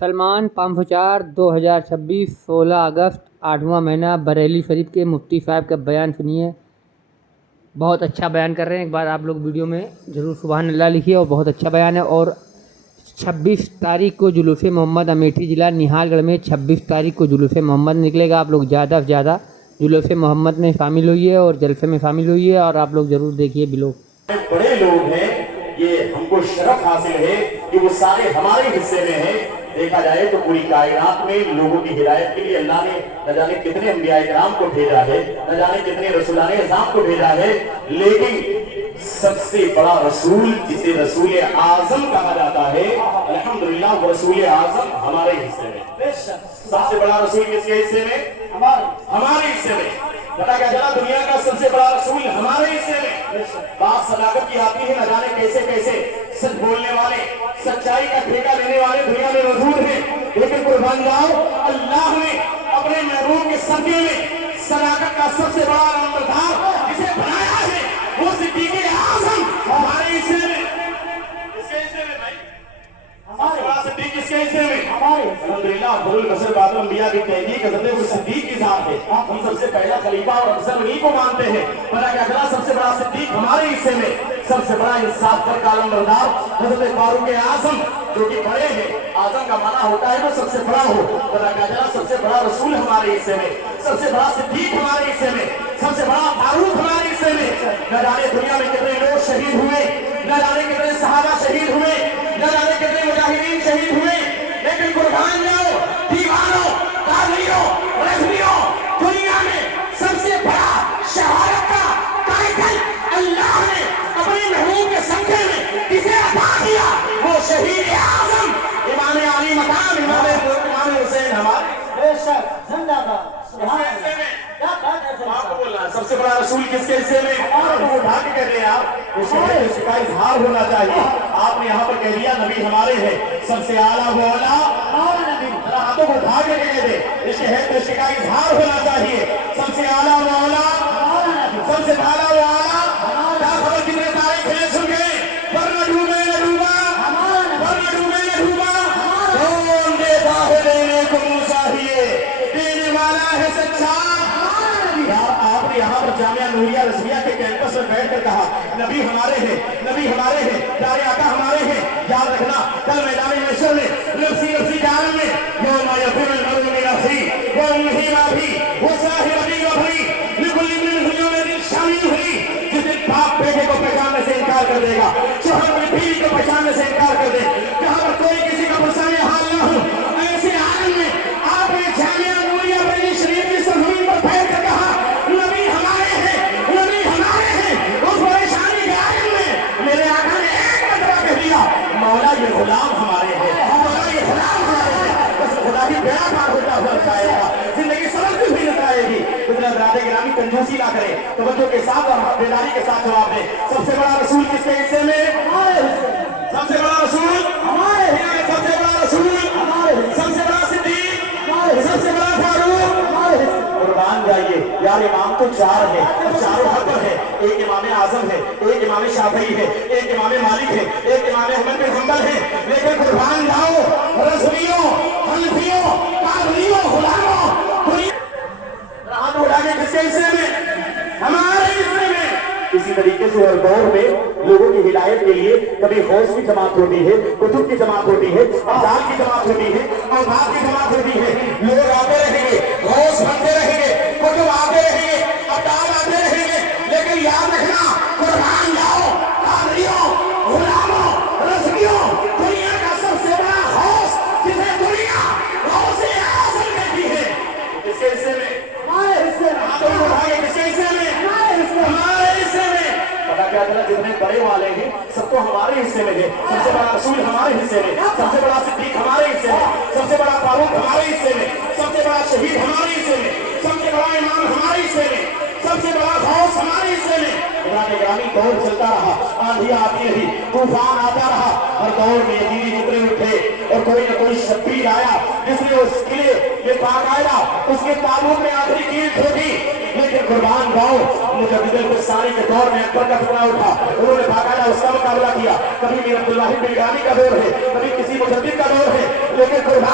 سلمان پامفچار 2026 16 اگست 8واں مہینہ بریلی شریف کے مفتی صاحب کا بیان سنیے. بہت اچھا بیان کر رہے ہیں. ایک بار آپ لوگ ویڈیو میں ضرور سبحان اللہ لکھیے اور بہت اچھا بیان ہے. اور 26 تاریخ کو جلوس محمد امیٹھی ضلع نہال گڑھ میں 26 تاریخ کو جلوس محمد نکلے گا. آپ لوگ زیادہ سے زیادہ جلوس محمد میں شامل ہوئیے اور جلسے میں شامل ہوئیے اور آپ لوگ ضرور دیکھیے بھی. لوگ بڑے لوگ ہیں, یہ ہم کو شرف حاصل ہے کہ وہ سارے ہمارے حصے میں ہیں. دیکھا جائے تو پوری کائنات میں لوگوں کی ہدایت کے لیے اللہ نے نہ جانے کتنے انبیاء کرام کو بھیجا ہے, نہ جانے کتنے رسولان اعظام کو بھیجا ہے, لیکن سب سے بڑا رسول جسے رسول اعظم کہا جاتا ہے, الحمدللہ وہ رسول اعظم ہمارے حصے میں. سب سے بڑا رسول کس کے حصے میں؟ ہمارے حصے میں. پتا کیا چلا, دنیا کا سب سے بڑا رسول ہمارے حصے میں. بات صداقت کی آتی ہے, نہ جانے کیسے کیسے سچ بولنے والے, سچائی کا ٹھیکہ لینے والے دنیا میں موجود ہیں, لیکن قربان جاؤ اللہ نے اپنے محبوب کے صدقے میں صداقت کا سب سے بڑا نمبردار جسے بنایا ہے وہ صدیق اعظم ہمارے حصے میں. کس کے حصے میں بھائی؟ ہمارے بڑا صدیق کس کے حصے میں؟ الحمدللہ افضل البشر بعد الانبیاء کی تحقیق حضرت صدیق کی ذات ہے. ہم سب سے پہلا خلیفہ اور افضل انہی کو مانتے ہیں. پتا کیا چلا, سب سے بڑا صدیق ہمارے حصے میں. سب سے بڑا انصاف پر کالم بردار حضرت فاروق اعظم جو کہ بڑے ہیں, اعظم کا معنی ہوتا ہے وہ سب سے بڑا ہو. پتا کیا چلا, سب سے بڑا رسول ہمارے حصے میں, سب سے بڑا صدیق ہمارے حصے میں, سب سے بڑا فاروق ہمارے حصے میں. نہ جانے دنیا میں کتنے لوگ شہید ہوئے, نہ جانے کتنے صحابہ شہید ہوئے, نہ جانے کتنے مجاہدین شہید ہوئے, لیکن قربان جاؤ دیوانوں, قادریوں, رضویوں, دنیا میں سب سے بڑا شہادت کا ٹائٹل اللہ نے اپنے محبوب کے صدقے میں کسے عطا کیا, وہ شہید اعظم امام علی مقام امام حسین ہمارے. زندہ باد. سب سے بڑا رسول کس کے حصے میں؟ وہ اٹھا کے کہہ رہے ہیں آپ, اس کا اظہار ہونا چاہیے. آپ نے یہاں پر کہہ دیا نبی ہمارے ہیں, سب سے اعلیٰ وہ اعلیٰ نبی. ہاتھوں کو اٹھا کے کہہ دے, اس کے کا اظہار ہونا چاہیے. سب سے اعلیٰ وہ اعلیٰ, سب سے اعلیٰ وہ اعلیٰ. کیا خبر کتنے تارے کھلے سن گئے, پر نہ ڈوبے نہ ڈوبا, پر نہ ڈوبے نہ ڈوبا. کون دیتا ہے دینے کو منہ چاہیے, دینے والا ہے سچا. آپ نے یہاں پر جامعہ نوریہ رضویہ کے کیمپس میں بیٹھ کر کہا نبی ہمارے ہیں, نبی ہمارے ہیں, پیارے آقا ہمارے ہیں. یاد رکھنا کل میدان محشر میں نفسی نفسی کے عالم میں یوم یفر المرء من اخیہ وامہ وابیہ وصاحبتہ وبنیہ لکل امرئ منہم یومئذ شأن یغنیہ. جس دن باپ بیٹے کو پہچاننے سے انکار کر دے گا, شوہر اپنی بیوی کو پہچاننے سے انکار کر دے, جہاں پر کوئی کسی کا پرسان حال نہ ہو, ایسے عالم میں آپ نے جامعہ نوریہ بریلی شریف کی سرزمین پر بیٹھ کر کہا نبی ہمارے ہیں, نبی ہمارے ہیں. اس پریشانی کے عالم میں میرے آقا نے ایک مرتبہ کہہ دیا مولا یہ غلام ہمارے ہیں, مولا یہ غلام ہمارے ہیں. بس خدا کی بیڑا پار ہوتا ہوا جائے گا, زندگی سمجھتی ہوئی نظر آئے گی. اتنا برادر گرامی کنجوسی نہ کرے, توجہ کے ساتھ اور بیداری کے ساتھ جواب دے. سب سے بڑا رسول کس کے حصے میں؟ سب سے بڑا رسول ہمارے ہیں, سب سے بڑا رسول ہمارے, سب سے بڑا صدیق ہمارے, سب سے بڑا فاروق ہمارے. قربان جائیے یار, امام تو چار ہے, چاروں حق پر ہے. ایک امام اعظم ہے, ایک امام شافعی ہے, ایک امام مالک ہے, ایک امام احمد بن حنبل ہے. لیکن قربان جاؤ رضویوں, حنفیوں, قادریوں, غلاموں, ہاتھ اٹھا کے کس کے حصے میں؟ ہمارے حصے میں. اسی طریقے سے ہر دور میں لوگوں کی ہدایت کے لیے کبھی غوث کی جماعت ہوتی ہے, کتب کی جماعت ہوتی ہے, افضال کی جماعت ہوتی ہے, اوقات کی جماعت ہوتی ہے. لوگ آتے رہیں گے, غوث بنتے رہیں گے, کتب آتے رہیں گے, افضال آتے رہیں گے, لیکن یاد رکھنا قربان جاؤ قادریوں, غلاموں, رضویوں, دنیا کا سب سے بڑا غوث جسے دنیا غوث اعظم کہتی ہے, کس کے حصے میں؟ ہمارے حصے میں. ہاتھوں کو اٹھا کے کس کے حصے میں؟ ہمارے حصے میں. پتا کیا چلا, جتنے بڑے والے ہیں سب تو ہمارے حصے میں ہے. سب سے بڑا رسول ہمارے حصے میں, سب سے بڑا صدیق ہمارے حصے میں, سب سے بڑا فاروق ہمارے حصے میں, سب سے بڑا شہید ہمارے حصے میں, سب سے بڑا امام ہمارے حصے میں, سب سے بڑا غوث ہمارے حصے میں. گرامی دور چلتا رہا, آندھی آتی رہی, طوفان آتا رہا, ہر دور میں یزیدی جتنے اٹھے اور کوئی نہ کوئی شبیر آیا جس نے اس قلعے میں باقاعدہ اس کے تابوت میں آخری کیل ٹھوکی. لیکن قربان جاؤ مجدد الفسانی کے دور میں اکبر کا فتنہ اٹھا, انہوں نے باقاعدہ اس کا مقابلہ کیا. کبھی میر عبدالواحد بن گانی کا دور ہے, کبھی کسی مجدد کا دور ہے, لیکن قربان